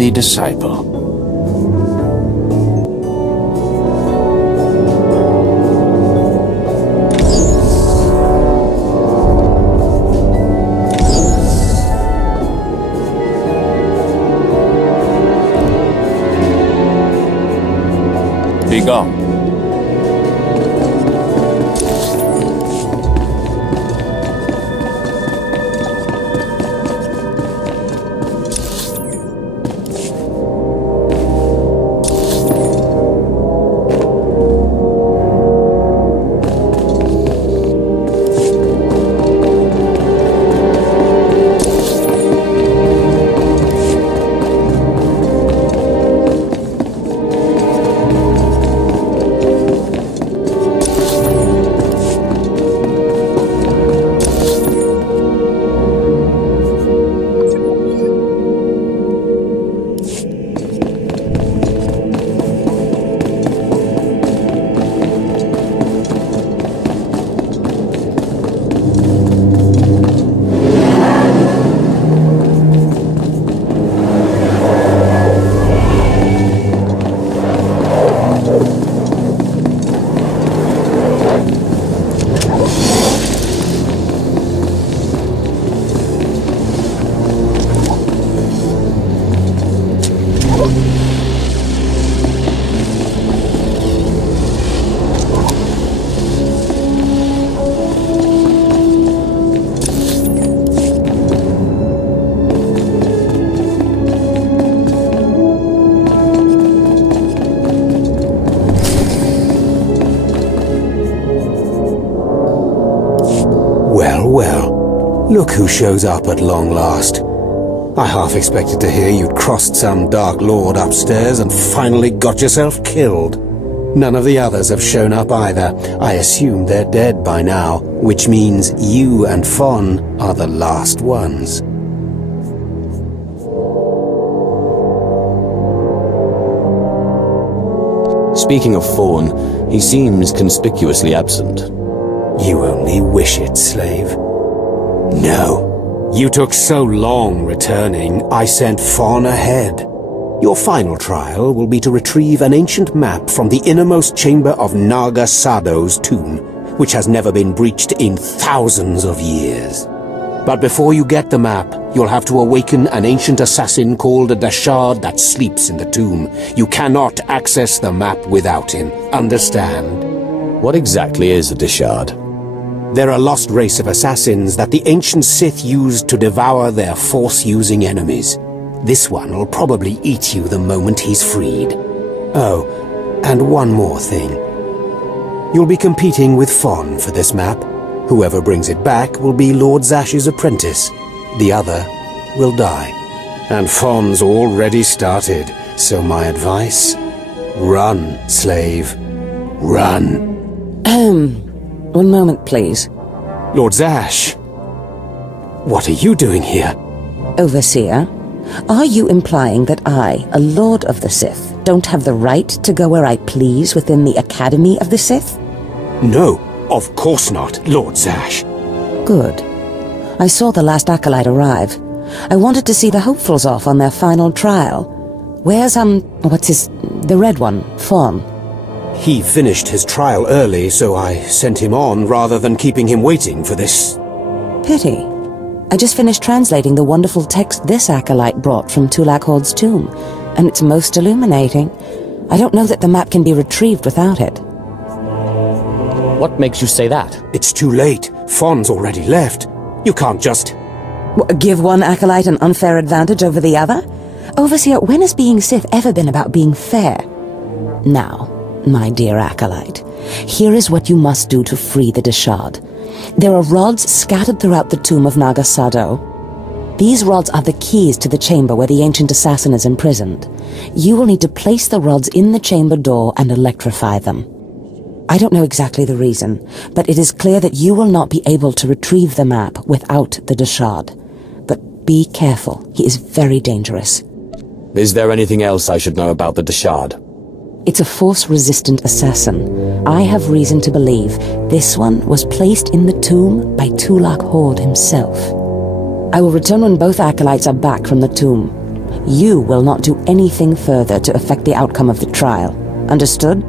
worthy disciple. Be gone. Look who shows up at long last. I half expected to hear you'd crossed some Dark Lord upstairs and finally got yourself killed. None of the others have shown up either. I assume they're dead by now, which means you and Fon are the last ones. Speaking of Fawn, he seems conspicuously absent. You only wish it, slave. No. You took so long returning, I sent Fawn ahead. Your final trial will be to retrieve an ancient map from the innermost chamber of Naga Sadow's tomb, which has never been breached in thousands of years. But before you get the map, you'll have to awaken an ancient assassin called a Dashard that sleeps in the tomb. You cannot access the map without him. Understand? What exactly is a Dashard? They're a lost race of assassins that the ancient Sith used to devour their Force-using enemies. This one will probably eat you the moment he's freed. Oh, and one more thing. You'll be competing with Fon for this map. Whoever brings it back will be Lord Zash's apprentice. The other will die. And Fon's already started, so my advice? Run, slave. Run. One moment, please. Lord Zash, what are you doing here? Overseer, are you implying that I, a Lord of the Sith, don't have the right to go where I please within the Academy of the Sith? No, of course not, Lord Zash. Good. I saw the last Acolyte arrive. I wanted to see the hopefuls off on their final trial. Where's, the red one, Fawn? He finished his trial early, so I sent him on rather than keeping him waiting for this. Pity. I just finished translating the wonderful text this Acolyte brought from Tulak Horde's tomb, and it's most illuminating. I don't know that the map can be retrieved without it. What makes you say that? It's too late. Fon's already left. You can't just... Give one Acolyte an unfair advantage over the other? Overseer, when has being Sith ever been about being fair? Now, my dear Acolyte, here is what you must do to free the Dashard. There are rods scattered throughout the tomb of Naga Sadow. These rods are the keys to the chamber where the ancient assassin is imprisoned. You will need to place the rods in the chamber door and electrify them. I don't know exactly the reason, but it is clear that you will not be able to retrieve the map without the Dashard. But be careful, he is very dangerous. Is there anything else I should know about the Dashard? It's a Force-resistant assassin. I have reason to believe this one was placed in the tomb by Tulak Horde himself. I will return when both Acolytes are back from the tomb. You will not do anything further to affect the outcome of the trial. Understood?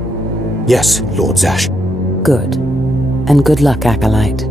Yes, Lord Zash. Good. And good luck, Acolyte.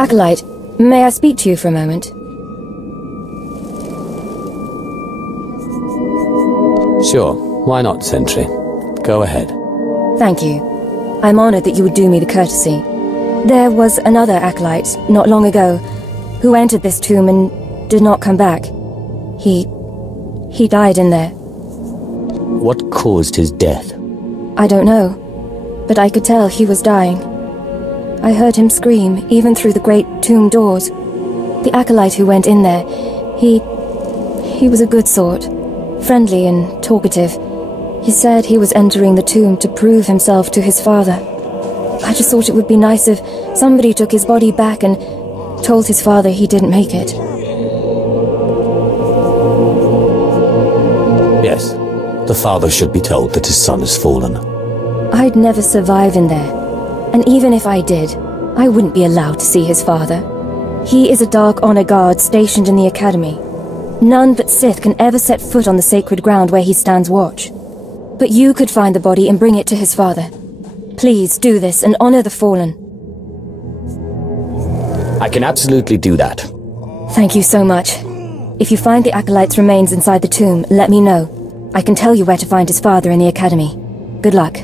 Acolyte, may I speak to you for a moment? Sure, why not, Sentry? Go ahead. Thank you. I'm honored that you would do me the courtesy. There was another Acolyte, not long ago, who entered this tomb and did not come back. He died in there. What caused his death? I don't know, but I could tell he was dying. I heard him scream, even through the great tomb doors. The Acolyte who went in there, he was a good sort, friendly and talkative. He said he was entering the tomb to prove himself to his father. I just thought it would be nice if somebody took his body back and told his father he didn't make it. Yes, the father should be told that his son has fallen. I'd never survive in there. And even if I did, I wouldn't be allowed to see his father. He is a Dark Honor Guard stationed in the Academy. None but Sith can ever set foot on the sacred ground where he stands watch. But you could find the body and bring it to his father. Please do this and honor the fallen. I can absolutely do that. Thank you so much. If you find the Acolyte's remains inside the tomb, let me know. I can tell you where to find his father in the Academy. Good luck.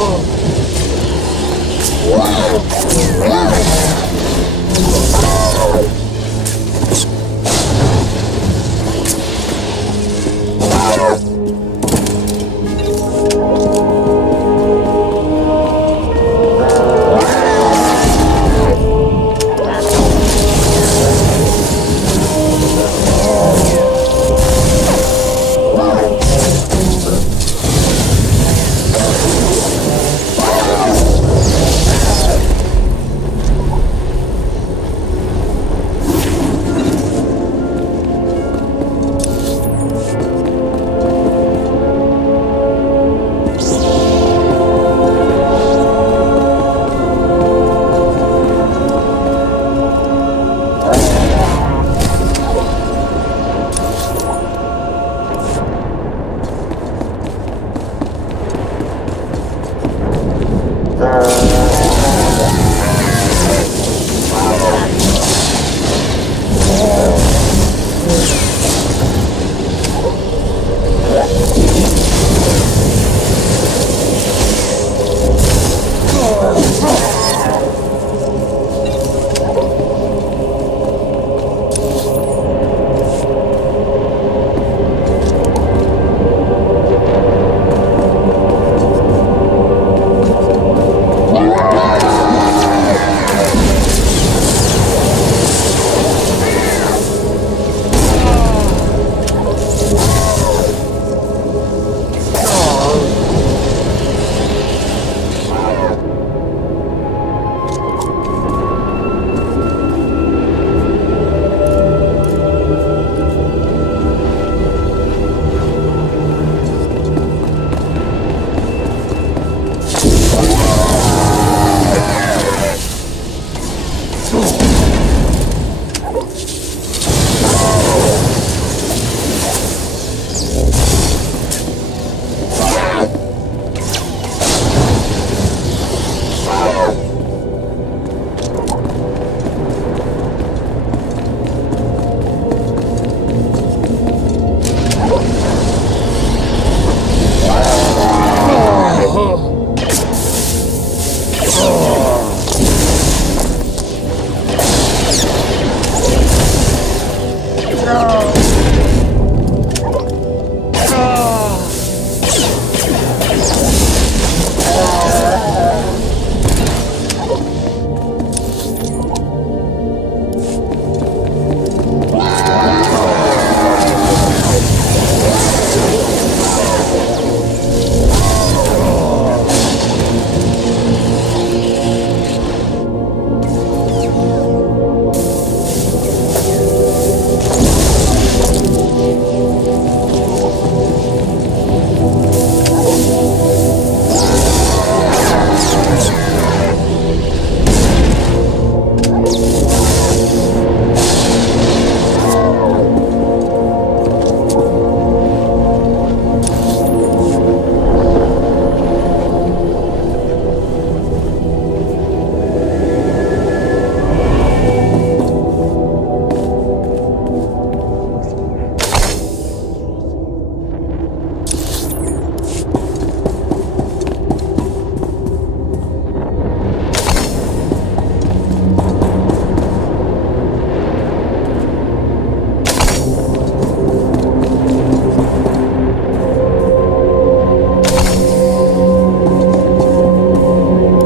Oh.